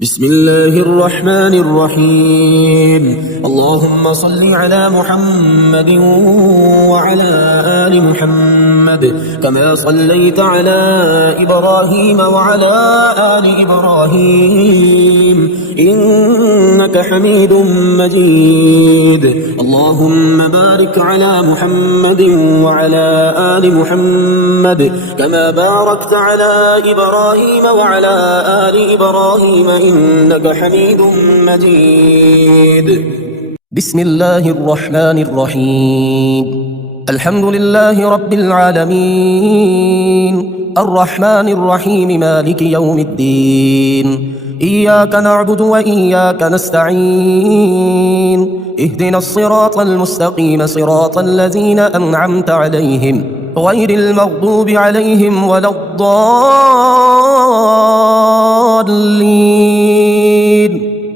بسم الله الرحمن الرحيم. اللهم صل على محمد وعلى آل محمد كما صليت على إبراهيم وعلى آل إبراهيم إنك حميد مجيد. اللهم بارك على محمد وعلى آل محمد كما باركت على إبراهيم وعلى آل إبراهيم إنك حميد مجيد. بسم الله الرحمن الرحيم. الحمد لله رب العالمين الرحمن الرحيم مالك يوم الدين. إياك نعبد وإياك نستعين. اهدنا الصراط المستقيم صراط الذين أنعمت عليهم غير المغضوب عليهم ولا الضالين.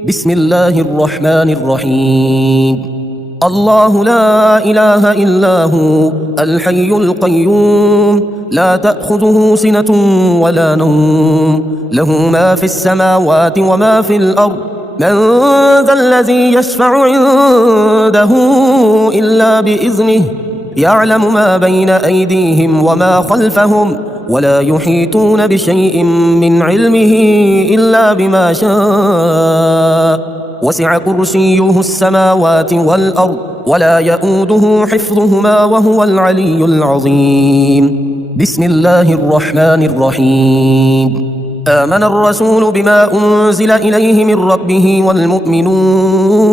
بسم الله الرحمن الرحيم. الله لا إله إلا هو الحي القيوم لا تأخذه سنة ولا نوم له ما في السماوات وما في الأرض. من ذا الذي يشفع عنده إلا بإذنه يعلم ما بين أيديهم وما خلفهم ولا يحيطون بشيء من علمه إلا بما شاء. وسع كرسيه السماوات والأرض ولا يؤوده حفظهما وهو العلي العظيم. بسم الله الرحمن الرحيم. آمن الرسول بما أنزل إليه من ربه والمؤمنون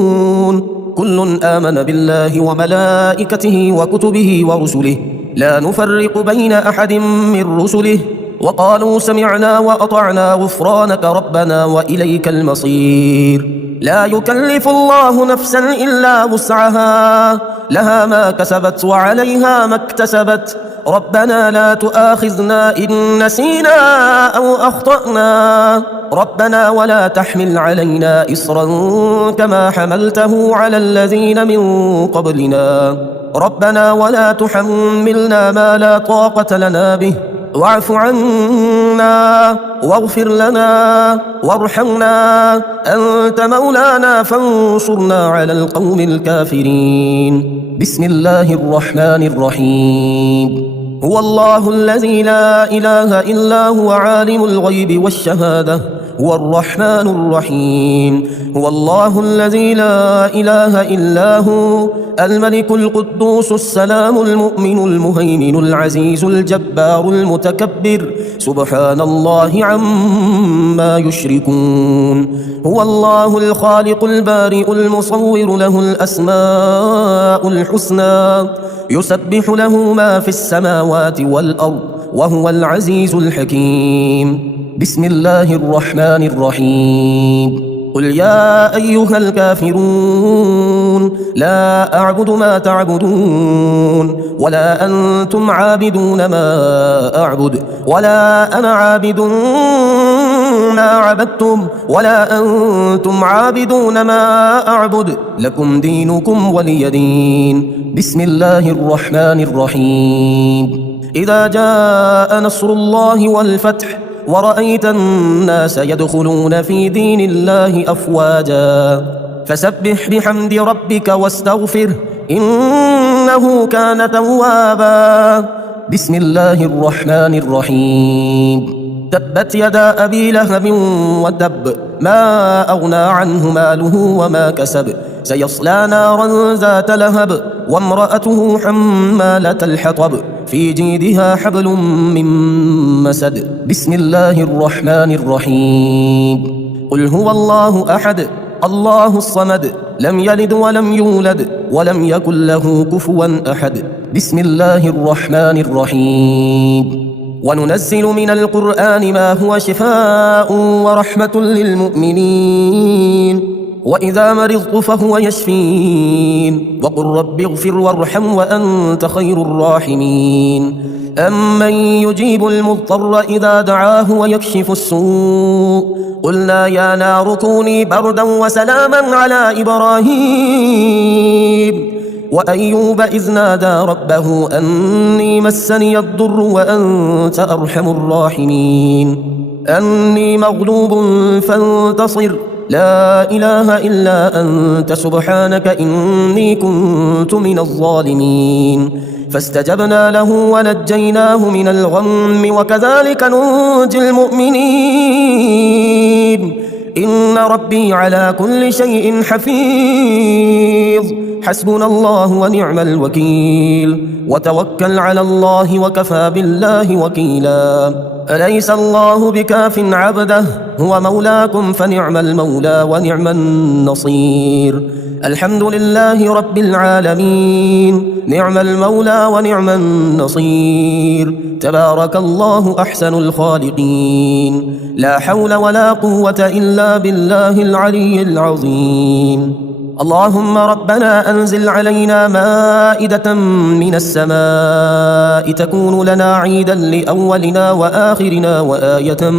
كل آمن بالله وملائكته وكتبه ورسله لا نفرق بين أحد من رسله وقالوا سمعنا وأطعنا غفرانك ربنا وإليك المصير. لا يكلف الله نفسا إلا وسعها لها ما كسبت وعليها ما اكتسبت. ربنا لا تؤاخذنا إن نسينا أو أخطأنا ربنا ولا تحمل علينا إصرا كما حملته على الذين من قبلنا ربنا ولا تحملنا ما لا طاقة لنا به واعف عنا واغفر لنا وارحمنا أنت مولانا فانصرنا على القوم الكافرين. بسم الله الرحمن الرحيم. هو الله الذي لا إله إلا هو عالم الغيب والشهادة هو الرحمن الرحيم. هو الله الذي لا إله إلا هو الملك القدوس السلام المؤمن المهيمن العزيز الجبار المتكبر سبحان الله عما يشركون. هو الله الخالق البارئ المصور له الأسماء الحسنى يسبح له ما في السماوات والأرض وهو العزيز الحكيم. بسم الله الرحمن الرحيم. قل يا أيها الكافرون لا أعبد ما تعبدون ولا أنتم عابدون ما أعبد ولا أنا عابد ما عبدتم ولا أنتم عابدون ما أعبد لكم دينكم ولي دين. بسم الله الرحمن الرحيم. إذا جاء نصر الله والفتح ورأيت الناس يدخلون في دين الله أفواجا فسبح بحمد ربك واستغفره إنه كان توابا. بسم الله الرحمن الرحيم. تبت يدا أبي لهب وتب ما أغنى عنه ماله وما كسب سيصلى نارا ذات لهب وامرأته حمالة الحطب في جيدها حبل من مسد. بسم الله الرحمن الرحيم. قل هو الله أحد الله الصمد لم يلد ولم يولد ولم يكن له كفوا أحد. بسم الله الرحمن الرحيم. وننزل من القرآن ما هو شفاء ورحمة للمؤمنين وإذا مرضت فهو يشفين وقل رب اغفر وارحم وأنت خير الراحمين. أمن يجيب المضطر إذا دعاه ويكشف السوء قلنا يا نار كوني بردا وسلاما على إبراهيم وأيوب إذ نادى ربه أني مسني الضر وأنت أرحم الراحمين. أني مغلوب فانتصر لا إله إلا أنت سبحانك إني كنت من الظالمين فاستجبنا له ونجيناه من الغم وكذلك ننجي المؤمنين إن ربي على كل شيء حفيظ حسبنا الله ونعم الوكيل وتوكل على الله وكفى بالله وكيلا أليس الله بكاف عبده هو مولاكم فنعم المولى ونعم النصير الحمد لله رب العالمين نعم المولى ونعم النصير تبارك الله أحسن الخالقين لا حول ولا قوة إلا بالله العلي العظيم اللهم ربنا أنزل علينا مائدة من السماء تكون لنا عيدا لأولنا وآخرنا وآية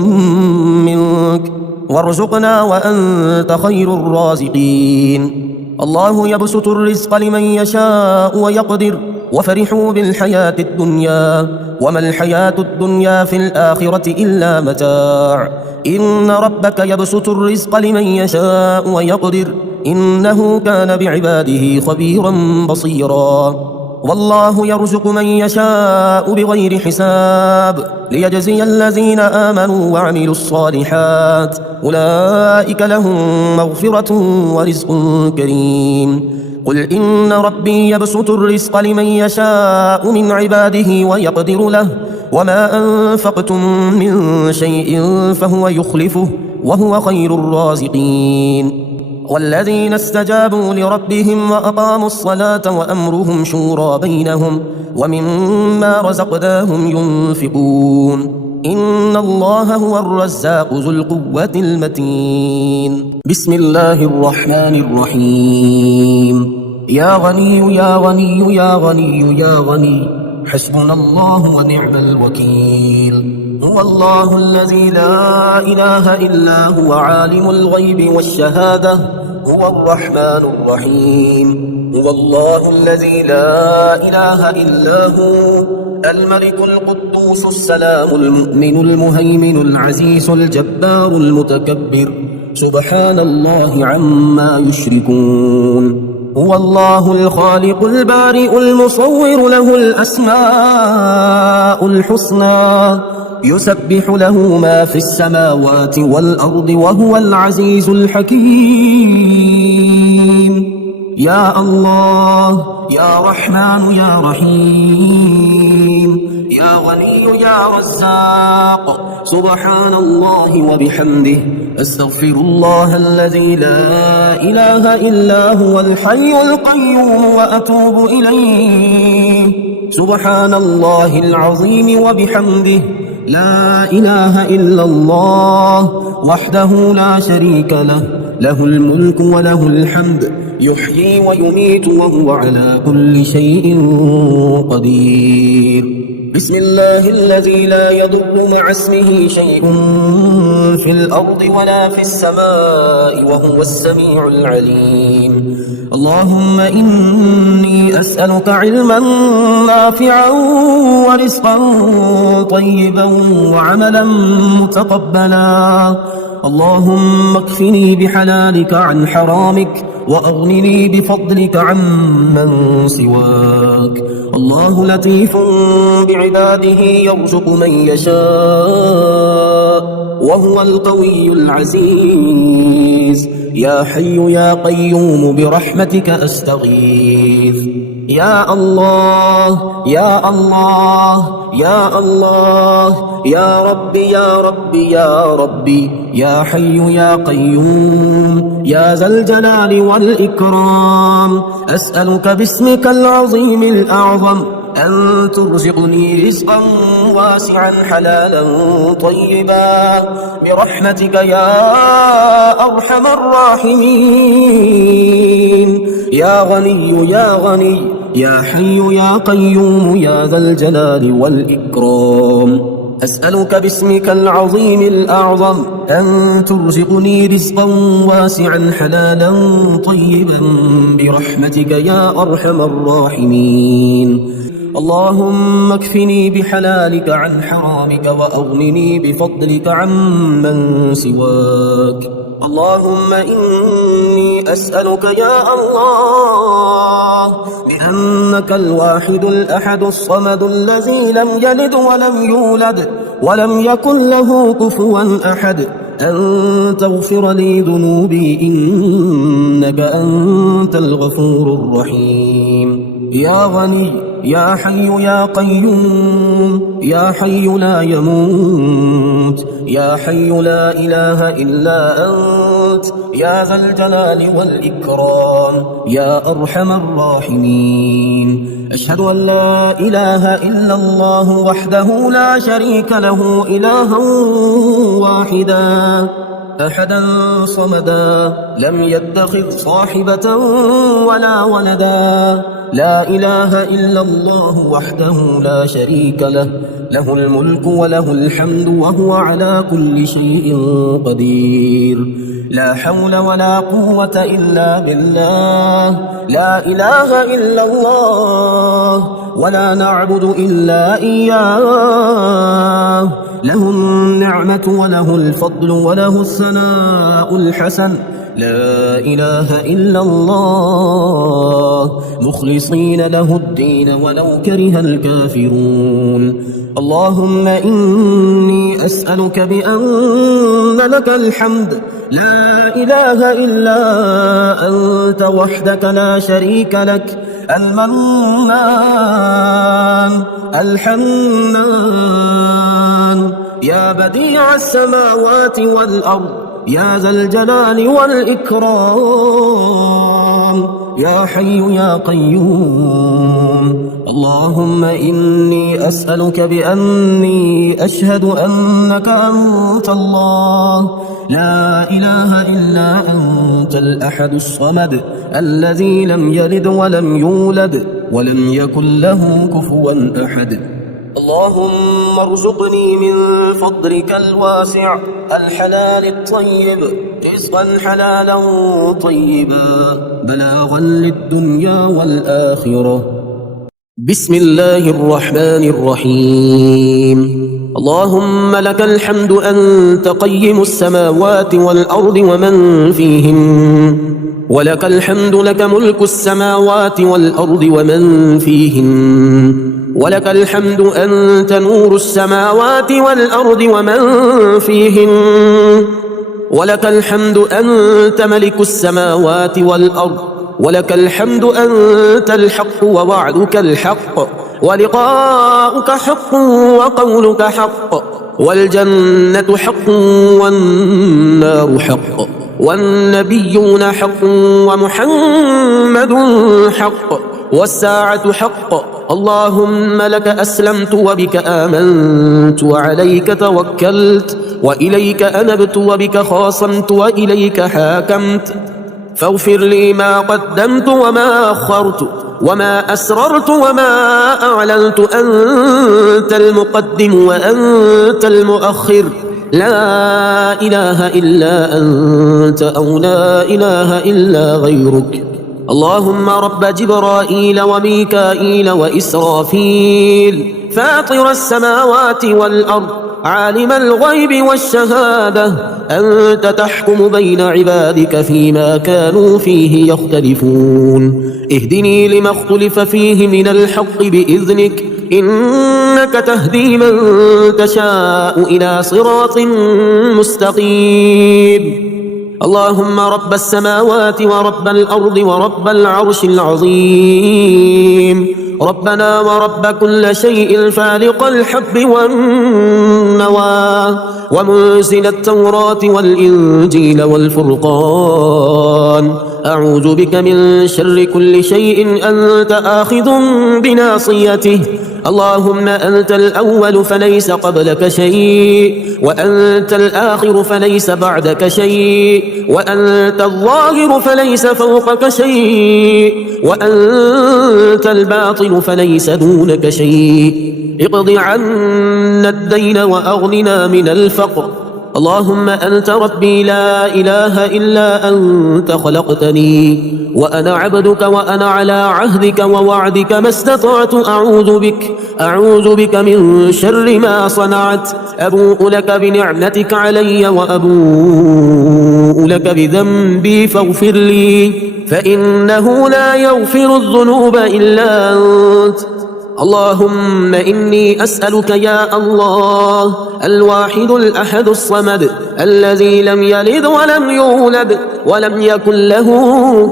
منك وارزقنا وأنت خير الرازقين الله يبسط الرزق لمن يشاء ويقدر وفرحوا بالحياة الدنيا وما الحياة الدنيا في الآخرة إلا متاع إن ربك يبسط الرزق لمن يشاء ويقدر إنه كان بعباده خبيرا بصيرا والله يرزق من يشاء بغير حساب ليجزي الذين آمنوا وعملوا الصالحات أولئك لهم مغفرة ورزق كريم قل إن ربي يبسط الرزق لمن يشاء من عباده ويقدر له وما أنفقتم من شيء فهو يخلفه وهو خير الرازقين والذين استجابوا لربهم وأقاموا الصلاة وأمرهم شورى بينهم ومما رزقناهم ينفقون إن الله هو الرزاق ذو القوة المتين بسم الله الرحمن الرحيم يا غني يا غني يا غني يا غني حسبنا الله ونعم الوكيل هو الله الذي لا إله إلا هو عالم الغيب والشهادة هو الرحمن الرحيم هو الله الذي لا إله إلا هو الملك القدوس السلام المؤمن المهيمن العزيز الجبار المتكبر سبحان الله عما يشركون هو الله الخالق البارئ المصور له الأسماء الحسنى يسبح له ما في السماوات والأرض وهو العزيز الحكيم يا الله يا رحمن يا رحيم يا غني يا رزاق سبحان الله وبحمده أستغفر الله الذي لا إله إلا هو الحي القيوم وأتوب إليه سبحان الله العظيم وبحمده لا إله إلا الله وحده لا شريك له له الملك وله الحمد يحيي ويميت وهو على كل شيء قدير بسم الله الذي لا يضر مع اسمه شيء في الأرض ولا في السماء وهو السميع العليم اللهم إني أسألك علما نافعا ورزقا طيبا وعملا متقبلا اللهم اكفني بحلالك عن حرامك وأغنني بفضلك عمن سواك الله لطيف بعباده يرزق من يشاء وهو القوي العزيز يا حي يا قيوم برحمتك أستغيث يا الله يا الله يا الله يا ربي يا ربي يا ربي يا حي يا قيوم يا ذا الجلال والإكرام أسألك باسمك العظيم الأعظم أن ترزقني رزقا واسعا حلالا طيبا برحمتك يا أرحم الراحمين يا غني يا غني يا حي يا قيوم يا ذا الجلال والإكرام أسألك باسمك العظيم الأعظم أن ترزقني رزقا واسعا حلالا طيبا برحمتك يا أرحم الراحمين اللهم اكفني بحلالك عن حرامك وأغنني بفضلك عمن سواك. اللهم إني أسألك يا الله بأنك الواحد الأحد الصمد الذي لم يلد ولم يولد ولم يكن له كفوا أحد أن تغفر لي ذنوبي إنك أنت الغفور الرحيم. يا غني يا حي يا قيوم يا حي لا يموت يا حي لا إله إلا أنت يا ذا الجلال والإكرام يا أرحم الراحمين. أشهد أن لا إله إلا الله وحده لا شريك له إلها واحدا أحدا صمدا لم يتخذ صاحبة ولا ولدا. لا إله إلا الله وحده لا شريك له له الملك وله الحمد وهو على كل شيء قدير. لا حول ولا قوة إلا بالله. لا إله إلا الله ولا نعبد إلا إياه. له النعمة وله الفضل وله الثناء الحسن. لا إله إلا الله مخلصين له الدين ولو كره الكافرون. اللهم إني أسألك بأن لك الحمد لا إله إلا أنت وحدك لا شريك لك المنان الحنان يا بديع السماوات والأرض يا ذا الجلال والإكرام يا حي يا قيوم. اللهم إني أسألك بأني أشهد أنك أنت الله لا إله إلا أنت الأحد الصمد الذي لم يلد ولم يولد ولم يكن له كفوا أحد. اللهم ارزقني من فضلك الواسع الحلال الطيب رزقا حلالا طيبا بلاغا للدنيا والآخرة. بسم الله الرحمن الرحيم. اللهم لك الحمد أنت قيم السماوات والأرض ومن فيهن ولك الحمد لك ملك السماوات والأرض ومن فيهن ولك الحمد أنت نور السماوات والأرض ومن فيهن ولك الحمد أنت ملك السماوات والأرض ولك الحمد أنت الحق ووعدك الحق ولقاؤك حق وقولك حق والجنة حق والنار حق والنبيون حق ومحمد حق والساعة حق. اللهم لك أسلمت وبك آمنت وعليك توكلت وإليك أنبت وبك خاصمت وإليك حاكمت فاغفر لي ما قدمت وما أخرت وما أسررت وما أعلنت أنت المقدم وأنت المؤخر لا إله إلا أنت أو لا إله إلا غيرك. اللهم رب جبرائيل وميكائيل وإسرافيل فاطر السماوات والأرض عالم الغيب والشهادة أنت تحكم بين عبادك فيما كانوا فيه يختلفون اهدني لما اختلف فيه من الحق بإذنك إنك تهدي من تشاء إلى صراط مستقيم. اللهم رب السماوات ورب الأرض ورب العرش العظيم ربنا ورب كل شيء فالق الحب والنوى ومنزل التوراة والإنجيل والفرقان أعوذ بك من شر كل شيء أنت آخذ بناصيته. اللهم أنت الأول فليس قبلك شيء وأنت الآخر فليس بعدك شيء وأنت الظاهر فليس فوقك شيء وأنت الباطن فليس دونك شيء. اقض عنا الدين وأغننا من الفقر. اللهم أنت ربي لا إله إلا أنت خلقتني وأنا عبدك وأنا على عهدك ووعدك ما استطعت أعوذ بك من شر ما صنعت أبوء لك بنعمتك علي وأبوء لك بذنبي فاغفر لي فإنه لا يغفر الذنوب إلا أنت. اللهم إني أسألك يا الله الواحد الأحد الصمد الذي لم يلد ولم يولد ولم يكن له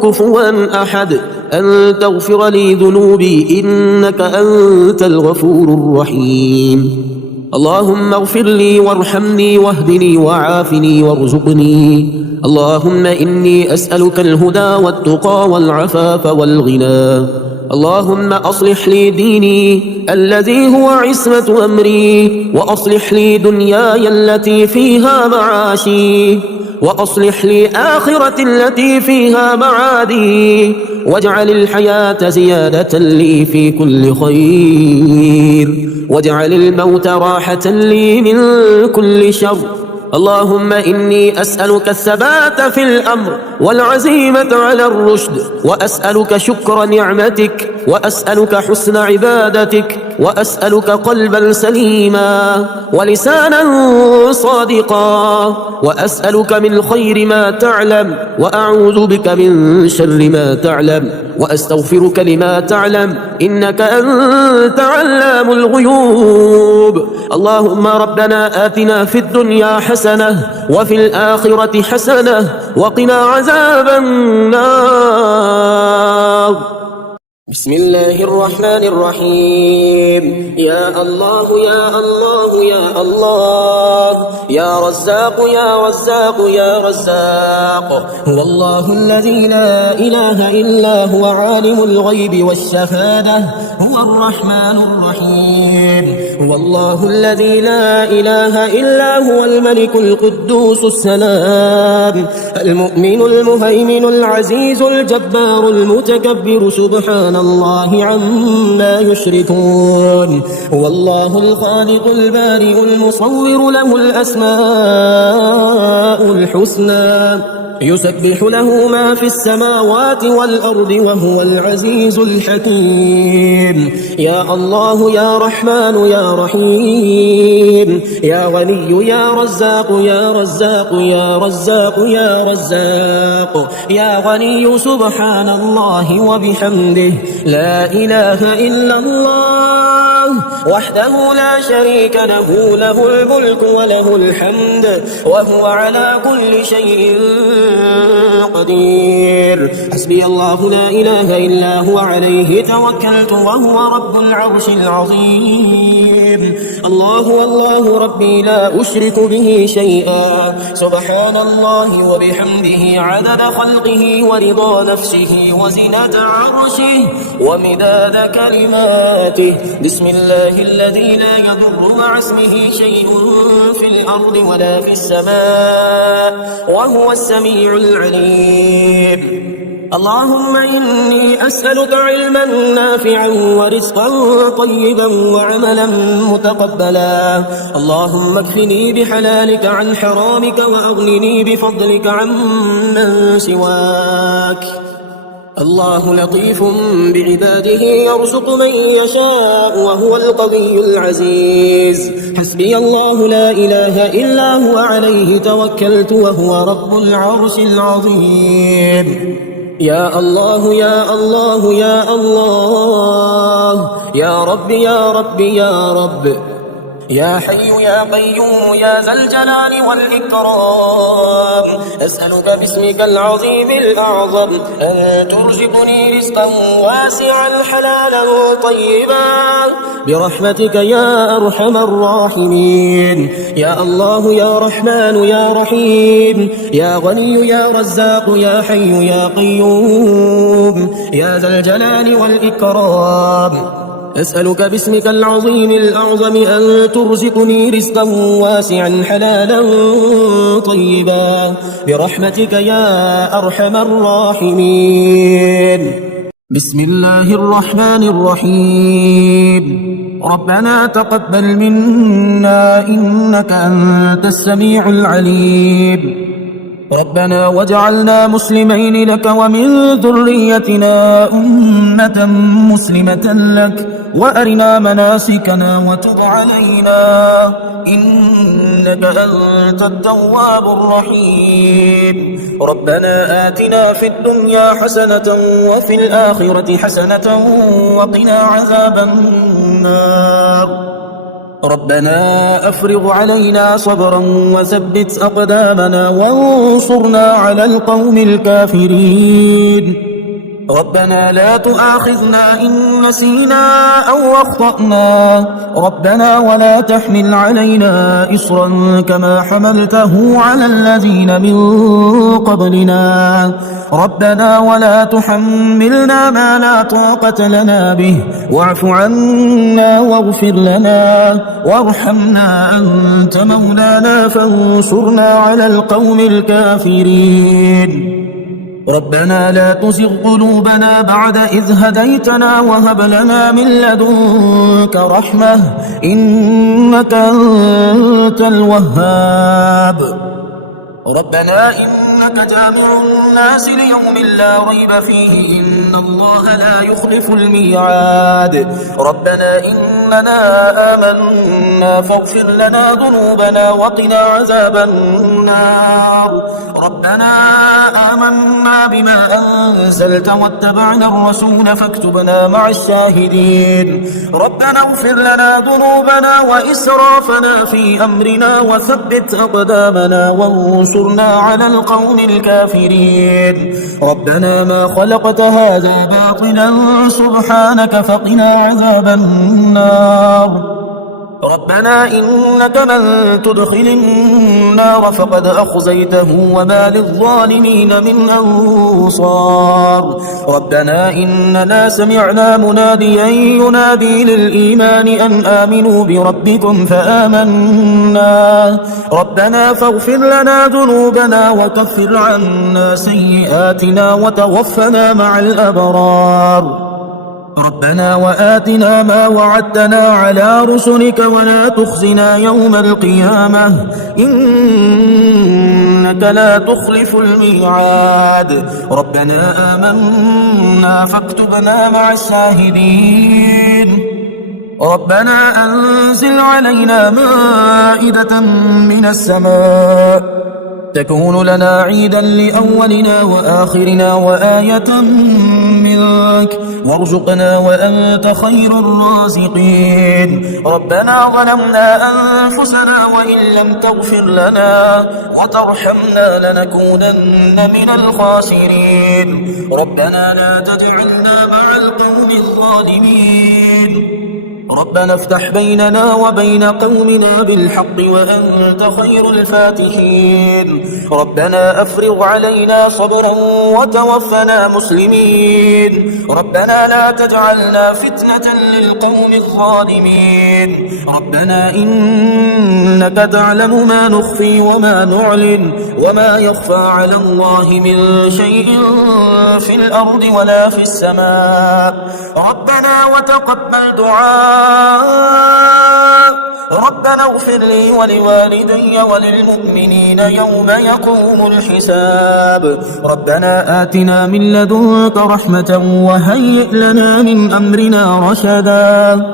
كفوا أحد أن تغفر لي ذنوبي إنك أنت الغفور الرحيم. اللهم اغفر لي وارحمني واهدني وعافني وارزقني. اللهم إني أسألك الهدى والتقى والعفاف والغنى. اللهم أصلح لي ديني الذي هو عصمة أمري وأصلح لي دنياي التي فيها معاشي وأصلح لي آخرتي التي فيها معادي واجعل الحياة زيادة لي في كل خير واجعل الموت راحة لي من كل شر. اللهم إني أسألك الثبات في الأمر والعزيمة على الرشد وأسألك شكر نعمتك وأسألك حسن عبادتك وأسألك قلبا سليما ولسانا صادقا وأسألك من خير ما تعلم وأعوذ بك من شر ما تعلم وأستغفرك لما تعلم إنك أنت علام الغيوب. اللهم ربنا آتنا في الدنيا حسنة وفي الآخرة حسنة وقنا عذاب النار. بسم الله الرحمن الرحيم. يا الله يا الله يا الله يا رزاق يا رزاق يا رزاق هو الله الذي لا إله إلا هو عالم الغيب والشهادة هو الرحمن الرحيم. هو الله الذي لا إله إلا هو الملك القدوس السلام المؤمن المهيمن العزيز الجبار المتكبر سبحان الله عما يشركون. هو الله الخالق البارئ المصور له الأسماء الحسنى يسبح له ما في السماوات والأرض وهو العزيز الحكيم. يا الله يا رحمن يا رحيم يا غني يا رزاق يا رزاق يا رزاق يا رزاق يا غني سبحان الله وبحمده لا إله إلا الله وحده لا شريك له له الملك وله الحمد وهو على كل شيء قدير. حسبي الله لا إله إلا هو عليه توكلت وهو رب العرش العظيم. الله الله ربي لا أشرك به شيئا سبحان الله وبحمده عدد خلقه ورضا نفسه وزنة عرشه ومداد كلماته. بسم الله الذي لا يضر مع اسمه شيء في الأرض ولا في السماء وهو السميع العليم. اللهم إني أسألك علما نافعا ورزقا طيبا وعملا متقبلا. اللهم اكفني بحلالك عن حرامك وأغنني بفضلك عمن سواك. الله لطيف بعباده يرزق من يشاء وهو القوي العزيز. حسبي الله لا إله إلا هو عليه توكلت وهو رب العرش العظيم. يا الله يا الله يا الله يا رب يا رب يا رب يا حي يا قيوم يا ذا الجلال والإكرام أسألك باسمك العظيم الأعظم أن ترزقني رزقا واسعا حلالا طيبا برحمتك يا أرحم الراحمين. يا الله يا رحمن يا رحيم يا غني يا رزاق يا حي يا قيوم يا ذا الجلال والإكرام أسألك باسمك العظيم الأعظم أن ترزقني رزقا واسعا حلالا طيبا برحمتك يا أرحم الراحمين. بسم الله الرحمن الرحيم. ربنا تقبل منا إنك أنت السميع العليم ربنا واجعلنا مسلمين لك ومن ذريتنا أمة مسلمة لك وأرنا مناسكنا وتب علينا إنك أنت التواب الرحيم ربنا آتنا في الدنيا حسنة وفي الآخرة حسنة وقنا عذاب النار ربنا أفرغ علينا صبرا وثبت أقدامنا وانصرنا على القوم الكافرين ربنا لا تؤاخذنا إن نسينا أو أخطأنا ربنا ولا تحمل علينا إصرا كما حملته على الذين من قبلنا ربنا ولا تحملنا ما لا طاقة لنا به واعف عنا واغفر لنا وارحمنا أنت مولانا فانصرنا على القوم الكافرين ربنا لا تزغ قلوبنا بعد إذ هديتنا وهب لنا من لدنك رحمة إنك أنت الوهاب ربنا إنك جامع الناس ليوم لا ريب فيه إن الله لا يخلف الميعاد ربنا إننا آمنا فاغفر لنا ذنوبنا وقنا عذاب النار ربنا آمنا بما أنزلت واتبعنا الرسول فاكتبنا مع الشاهدين ربنا اغفر لنا ذنوبنا وإسرافنا في أمرنا وثبت أقدامنا وانصرنا على القوم الكافرين ربنا ما خلقت هذا باطلا سبحانك فقنا عذاب النار ربنا إنك من تدخل النار فقد أخزيته وما للظالمين من أنصار ربنا إننا سمعنا مناديا ينادي للإيمان أن آمنوا بربكم فآمنا ربنا فاغفر لنا ذنوبنا وكفر عنا سيئاتنا وتوفنا مع الأبرار ربنا وآتنا ما وعدتنا على رسلك ولا تخزنا يوم القيامة إنك لا تخلف الميعاد ربنا آمنا فاكتبنا مع الشاهدين ربنا أنزل علينا مائدة من السماء تكون لنا عيدا لأولنا وآخرنا وآية منك وارزقنا وأنت خير الرازقين ربنا ظلمنا أنفسنا وإن لم تغفر لنا وترحمنا لنكونن من الخاسرين ربنا لا تجعلنا مع القوم الظالمين ربنا افتح بيننا وبين قومنا بالحق وأنت خير الفاتحين ربنا أفرغ علينا صبرا وتوفنا مسلمين ربنا لا تجعلنا فتنة للقوم الظالمين ربنا إنك تعلم ما نخفي وما نعلن وما يخفى على الله من شيء في الأرض ولا في السماء ربنا وتقبل دعاء ربنا اغفر لي ولوالدي وللمؤمنين يوم يقوم الحساب ربنا آتنا من لدنك رحمة وهيئ لنا من أمرنا رشدا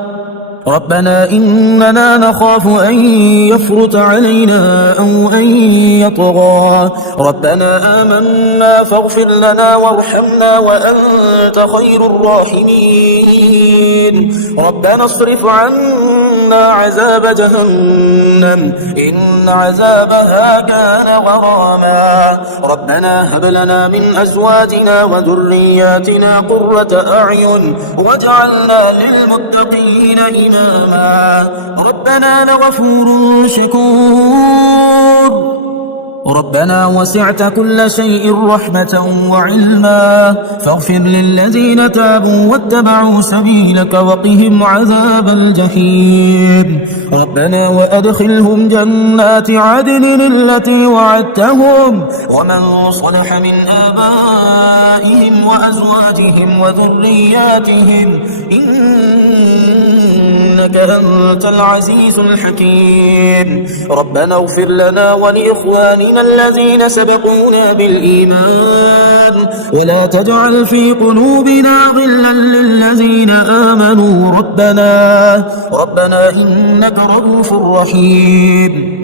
ربنا إننا نخاف أن يفرط علينا أو أن يطغى ربنا آمنا فاغفر لنا وارحمنا وأنت خير الراحمين ربنا اصرف عنا عذاب جهنم إن عذابها كان غراما ربنا هب لنا من أزواجنا وذرياتنا قرة أعين واجعلنا للمتقين إماما ربنا لغفور شكور ربنا وسعت كل شيء رحمة وعلما فاغفر للذين تابوا واتبعوا سبيلك وقهم عذاب الجحيم ربنا وأدخلهم جنات عدن التي وعدتهم ومن صلح من آبائهم وأزواجهم وذرياتهم إنك إنك أنت العزيز الحكيم. ربنا اغفر لنا ولإخواننا الذين سبقونا بالإيمان ولا تجعل في قلوبنا غلا للذين آمنوا ربنا إنك رؤوف رحيم.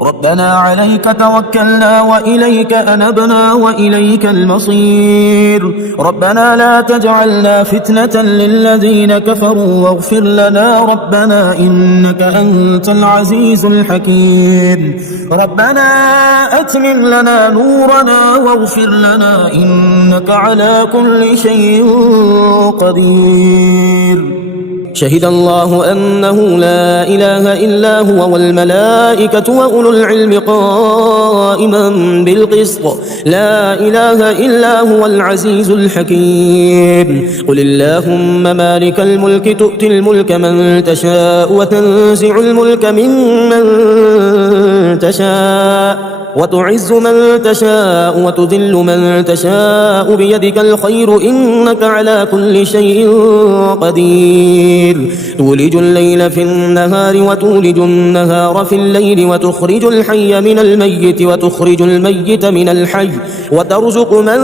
ربنا عليك توكلنا وإليك أنبنا وإليك المصير. ربنا لا تجعلنا فتنة للذين كفروا واغفر لنا ربنا إنك أنت العزيز الحكيم. ربنا أتمم لنا نورنا واغفر لنا إنك على كل شيء قدير. شهد الله أنه لا إله إلا هو والملائكة وأولو العلم قائما بالقسط لا إله إلا هو العزيز الحكيم. قل اللهم مالك الملك تؤتي الملك من تشاء وتنزع الملك ممن تشاء وتعز من تشاء وتذل من تشاء بيدك الخير إنك على كل شيء قدير. تولج الليل في النهار وتولج النهار في الليل وتخرج الحي من الميت وتخرج الميت من الحي وترزق من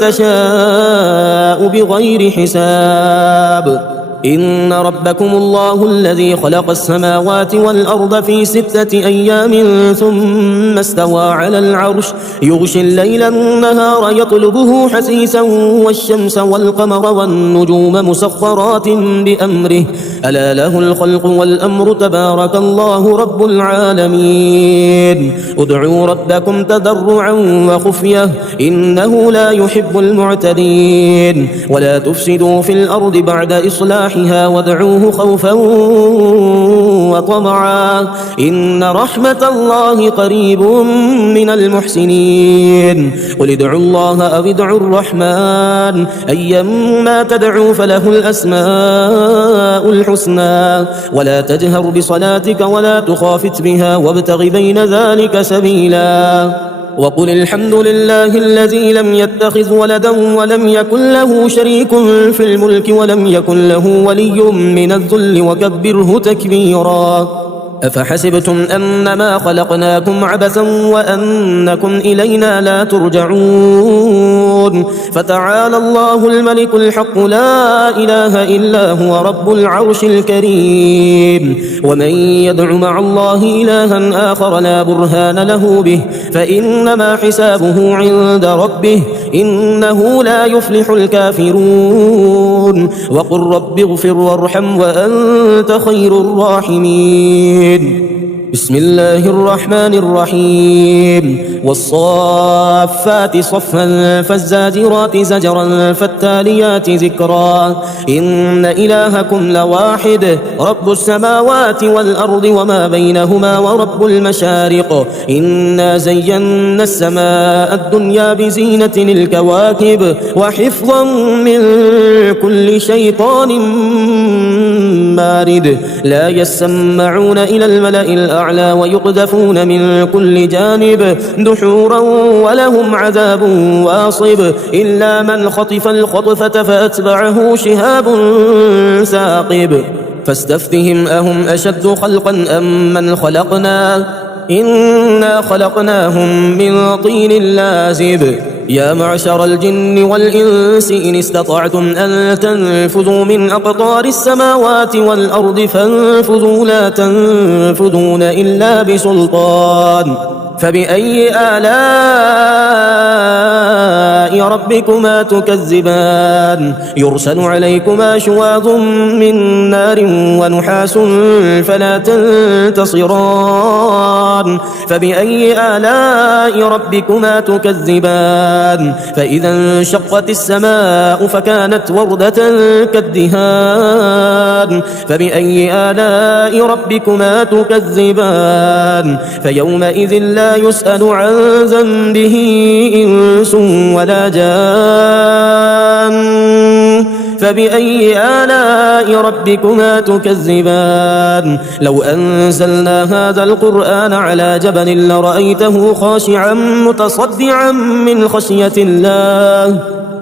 تشاء بغير حساب. إن ربكم الله الذي خلق السماوات والأرض في 6 أيام ثم استوى على العرش يغشي الليل النهار يطلبه حثيثا والشمس والقمر والنجوم مسخرات بأمره ألا له الخلق والأمر تبارك الله رب العالمين. ادعوا ربكم تضرعا وخفية إنه لا يحب المعتدين. ولا تفسدوا في الأرض بعد إصلاحها وادعوه خوفا وطمعا إن رحمة الله قريب من المحسنين. قل ادعوا الله أو ادعوا الرحمن أيما تدعوا فله الأسماء الحسنى ولا تجهر بصلاتك ولا تخافت بها وابتغ بين ذلك سبيلا. وقل الحمد لله الذي لم يتخذ ولدا ولم يكن له شريك في الملك ولم يكن له ولي من الذل وكبره تكبيرا. أفحسبتم أنما خلقناكم عبثا وأنكم إلينا لا ترجعون فتعالى الله الملك الحق لا إله إلا هو رب العرش الكريم. ومن يدع مع الله إلها آخر لا برهان له به فإنما حسابه عند ربه إنه لا يفلح الكافرون. وقل رب اغفر وارحم وأنت خير الراحمين. بسم الله الرحمن الرحيم. والصافات صفا فالزاجرات زجرا فالتاليات ذكرا إن إلهكم لواحد رب السماوات والأرض وما بينهما ورب المشارق إنا زينا السماء الدنيا بزينة الكواكب وحفظا من كل شيطان مارد لا يسمعون إلى الملأ الأعلى ويقذفون من كل جانب دحورا ولهم عذاب واصب إلا من خطف الخطفة فأتبعه شهاب ثاقب. فاستفتهم أهم أشد خلقا أم من خلقنا إنا خلقناهم من طين لازب. يا معشر الجن والإنس إن استطعتم أن تنفذوا من أقطار السماوات والأرض فانفذوا لا تنفذون إلا بسلطان. فبأي آلاء ربكما تكذبان يرسل عليكما شواظ من نار ونحاس فلا تنتصران. فبأي آلاء ربكما تكذبان فإذا انشقت السماء فكانت وردة كالدهان. فبأي آلاء ربكما تكذبان فيومئذ لا يسأل عن ذنبه إنس ولا جان. فبأي آلاء ربكما تكذبان لو أنزلنا هذا القرآن على جبل لرأيته خاشعا متصدعا من خشية الله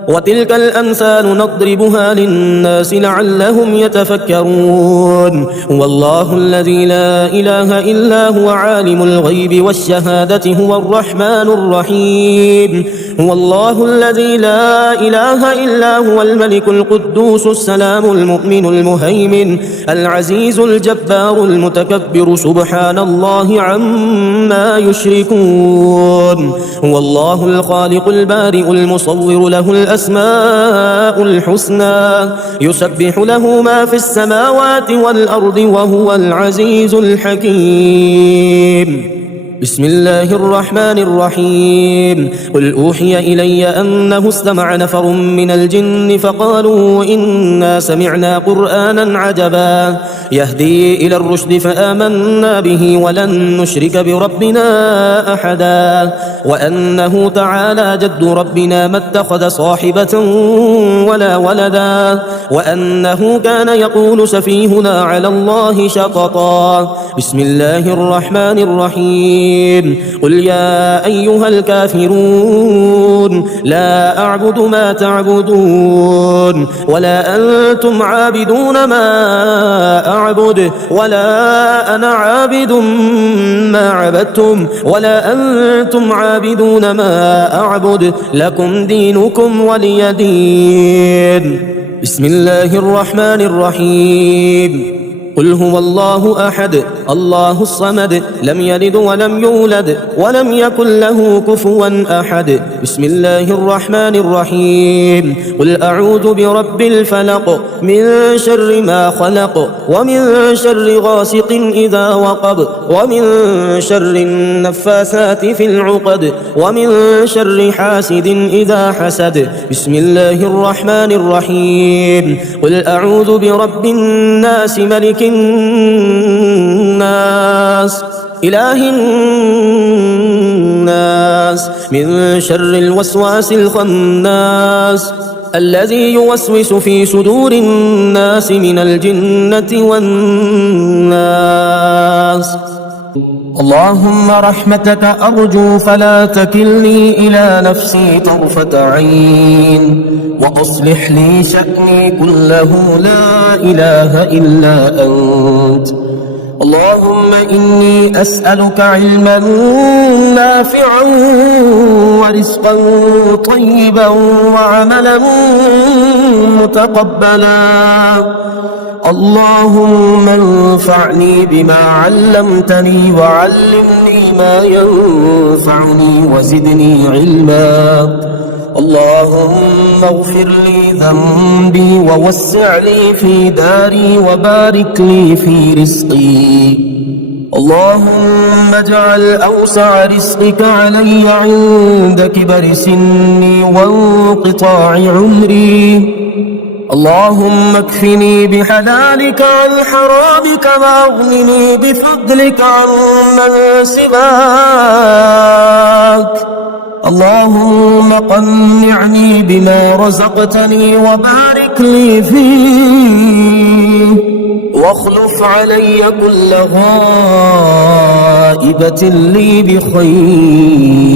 وتلك الأمثال نضربها للناس لعلهم يتفكرون هو الله الذي لا إله إلا هو عالم الغيب والشهادة هو الرحمن الرحيم هو الله الذي لا إله إلا هو الملك القدوس السلام المؤمن المهيمن العزيز الجبار المتكبر سبحان الله عما يشركون هو الله الخالق البارئ المصور له الأسماء الحسنى يسبح له ما في السماوات والأرض وهو العزيز الحكيم بسم الله الرحمن الرحيم قل أوحي إلي أنه استمع نفر من الجن فقالوا إنا سمعنا قرآنا عجبا يهدي إلى الرشد فآمنا به ولن نشرك بربنا أحدا وأنه تعالى جد ربنا ما اتخذ صاحبة ولا ولدا وأنه كان يقول سفيهنا على الله شططا بسم الله الرحمن الرحيم قل يا أيها الكافرون لا أعبد ما تعبدون ولا أنتم عابدون ما أعبد ولا أنا عابد ما عبدتم ولا أنتم عابدون ما أعبد لكم دينكم ولي دين بسم الله الرحمن الرحيم قل هو الله أحد الله الصمد لم يلد ولم يولد ولم يكن له كفوا أحد بسم الله الرحمن الرحيم قل أعوذ برب الفلق من شر ما خلق ومن شر غاسق إذا وقب ومن شر النفاثات في العقد ومن شر حاسد إذا حسد بسم الله الرحمن الرحيم قل أعوذ برب الناس ملك الناس إله الناس من شر الوسواس الخناس الذي يوسوس في صدور الناس من الجنة والناس اللهم رحمتك أرجو فلا تكلني إلى نفسي طرفة عين وأصلح لي شأني كله لا إله إلا أنت اللهم إني أسألك علما نافعا ورزقا طيبا وعملا متقبلا اللهم انفعني بما علمتني وعلمني ما ينفعني وزدني علما اللهم اغفر لي ذنبي ووسع لي في داري وبارك لي في رزقي اللهم اجعل أوسع رزقك علي عند كبر سني وانقطاع عمري اللهم اكفني بحلالك عن حرامك واغنني بفضلك عمن سواك اللهم قنعني بما رزقتني وبارك لي فيه واخلف علي كل غائبة لي بخير